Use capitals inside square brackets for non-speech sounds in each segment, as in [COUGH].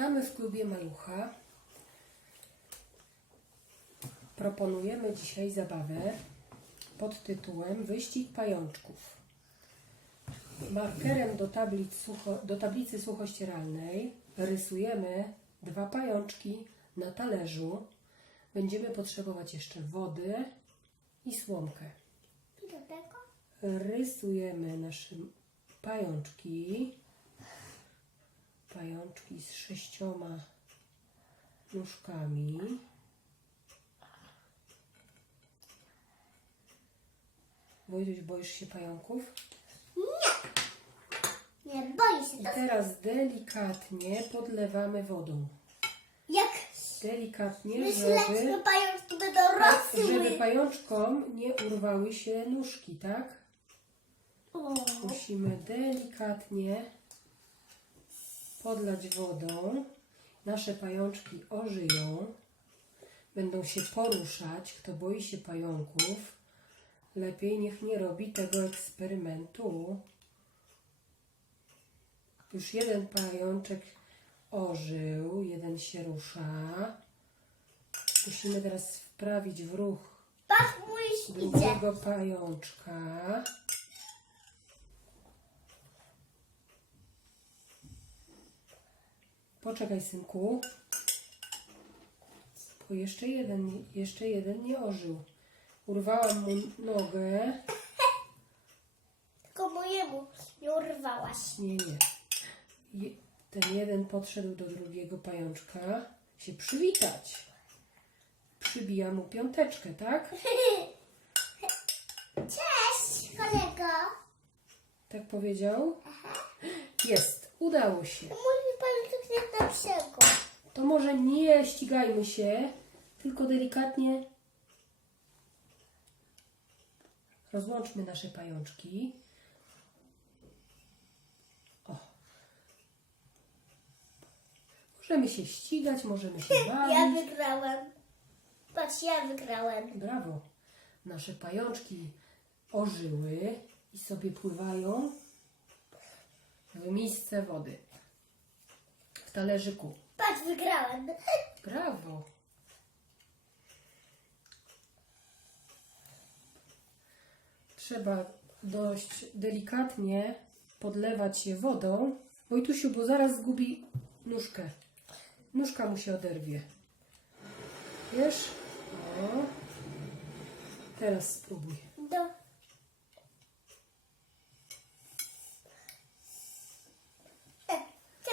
Witamy w klubie Malucha. Proponujemy dzisiaj zabawę pod tytułem Wyścig pajączków. Markerem do, tablic sucho, do tablicy suchościeralnej rysujemy dwa pajączki na talerzu. Będziemy potrzebować jeszcze wody i słomkę. Rysujemy nasze pajączki. Sześcioma nóżkami. Wojtuś, boisz się pająków? Nie, boję się I to. teraz delikatnie podlewamy wodą. Jak Delikatnie, myślę, żeby, że pajączki będą żeby rosły. pajączkom nie urwały się nóżki, tak? O, Musimy delikatnie podlać wodą. Nasze pajączki ożyją. Będą się poruszać. Kto boi się pająków, lepiej niech nie robi tego eksperymentu. Już jeden pajączek ożył, jeden się rusza. Musimy teraz wprawić w ruch patrz, mój idzie. drugiego pajączka. Poczekaj, synku. Bo jeszcze jeden, jeszcze jeden nie ożył. Urwałam mu nogę. Tylko mojemu nie urwałaś. Nie, nie. Je, ten jeden podszedł do drugiego pajączka się przywitać. Przybija mu piąteczkę, tak? [LAUGHS] Cześć, kolego. Tak powiedział? Jest, udało się. Lepszego. To może nie ścigajmy się, tylko delikatnie rozłączmy nasze pajączki. O. Możemy się ścigać, możemy się [LAUGHS] Ja bawić. wygrałem. Patrz, ja wygrałem. Brawo. Nasze pajączki ożyły i sobie pływają w misce wody. W talerzyku. Patrz, wygrałem. Brawo. Trzeba dość delikatnie podlewać je wodą. Wojtusiu, bo zaraz zgubi nóżkę. Nóżka mu się oderwie. Wiesz? O. Teraz spróbuj. Do... E, Co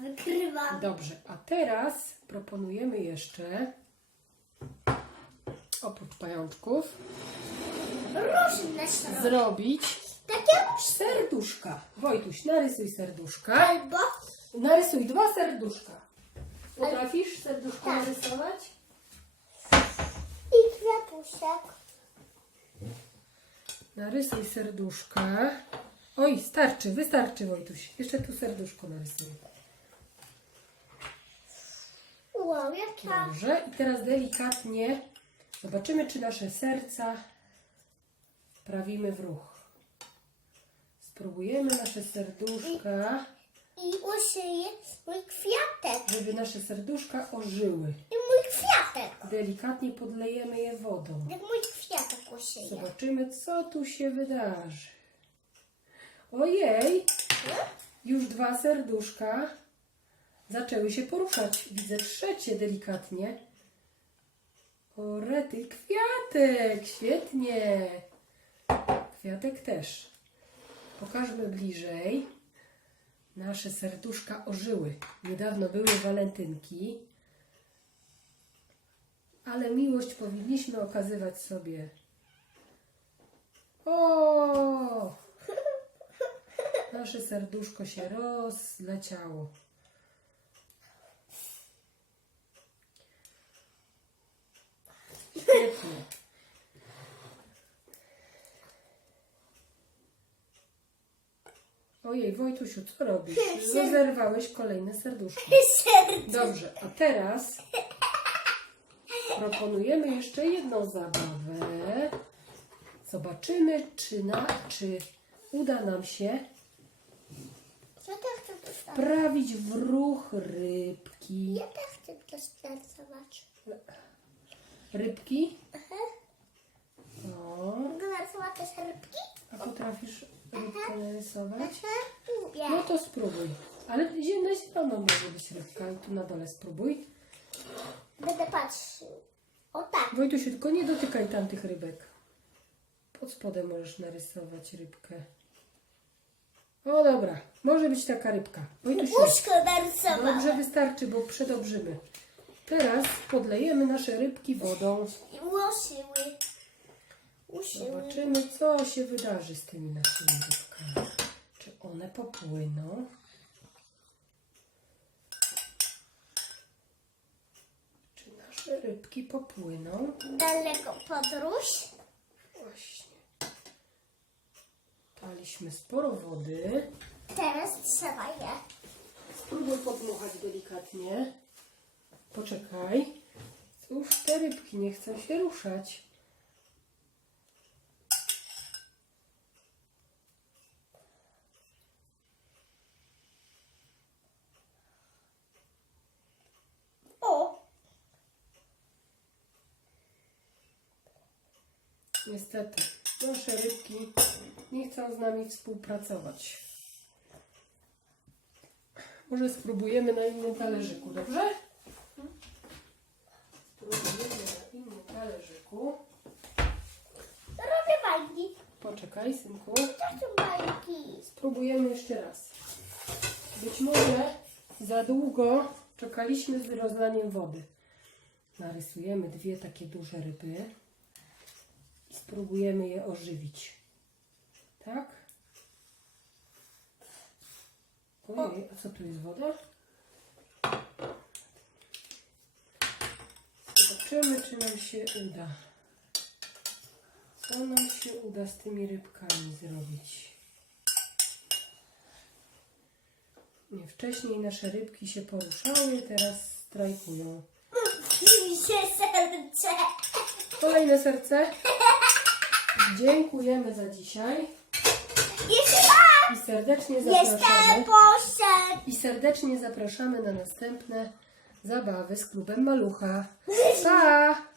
wygrywam? Dobrze, a teraz proponujemy jeszcze oprócz pajączków Różne zrobić Takie serduszka. Wojtuś, narysuj serduszka. Albo Narysuj dwa serduszka. Potrafisz serduszko Tak. narysować? i kwiatuszek. Narysuj serduszka. Oj, starczy, wystarczy Wojtuś. Jeszcze tu serduszko narysuj. Dobrze, i teraz delikatnie zobaczymy, czy nasze serca prawimy w ruch. Spróbujemy nasze serduszka, I uszyje mój kwiatek. żeby nasze serduszka ożyły. I mój kwiatek. Delikatnie podlejemy je wodą. Jak mój kwiatek uszyje. Zobaczymy, co tu się wydarzy. Ojej, już dwa serduszka zaczęły się poruszać. Widzę trzecie delikatnie. O, rety, kwiatek, świetnie. Kwiatek też. Pokażmy bliżej. Nasze serduszka ożyły. Niedawno były walentynki. Ale miłość powinniśmy okazywać sobie o! [LAUGHS] Nasze serduszko się rozleciało. Świetnie. Ojej, Wojtusiu, co robisz? Rozerwałeś kolejne serduszko. Dobrze, a teraz proponujemy jeszcze jedną zabawę. Zobaczymy, czy, na, czy uda nam się Ja też chcę to stać. Prawić w ruch rybki. Ja też chcę to narysować. Rybki? O, Mogę narysować też rybki? a potrafisz rybkę narysować? Lubię. No to spróbuj. Ale na zielono może być rybka tu na dole spróbuj. Będę patrzył. O tak. Wojtusiu, tylko nie dotykaj tamtych rybek. Pod spodem możesz narysować rybkę. O dobra, może być taka rybka. Wojtusiu, Łóżko narysowałam. dobrze wystarczy, bo przedobrzymy. Teraz podlejemy nasze rybki wodą. I Łosiły. Łosiły. Zobaczymy, co się wydarzy z tymi naszymi rybkami. Czy one popłyną? Czy nasze rybki popłyną? Daleko podróż. Właśnie. Daliśmy sporo wody. Teraz trzeba je. Spróbuj podmuchać delikatnie. Poczekaj. Cóż, te rybki nie chcą się ruszać. O! Niestety, nasze rybki nie chcą z nami współpracować. Może spróbujemy na innym talerzyku, dobrze? Spróbujemy na innym talerzyku. Robię bańki. Poczekaj, synku. To są bańki. Spróbujemy jeszcze raz. Być może za długo czekaliśmy z rozlaniem wody. Narysujemy dwie takie duże ryby i spróbujemy je ożywić. Tak? Ojej, a co tu jest woda? Zobaczymy, czy nam się uda. Co nam się uda z tymi rybkami zrobić? Nie, wcześniej nasze rybki się poruszały, teraz strajkują. Mi się serce. Kolejne serce. Dziękujemy za dzisiaj i serdecznie zapraszamy. I serdecznie zapraszamy na następne zabawy z klubem Malucha. [LAUGHS] Pa!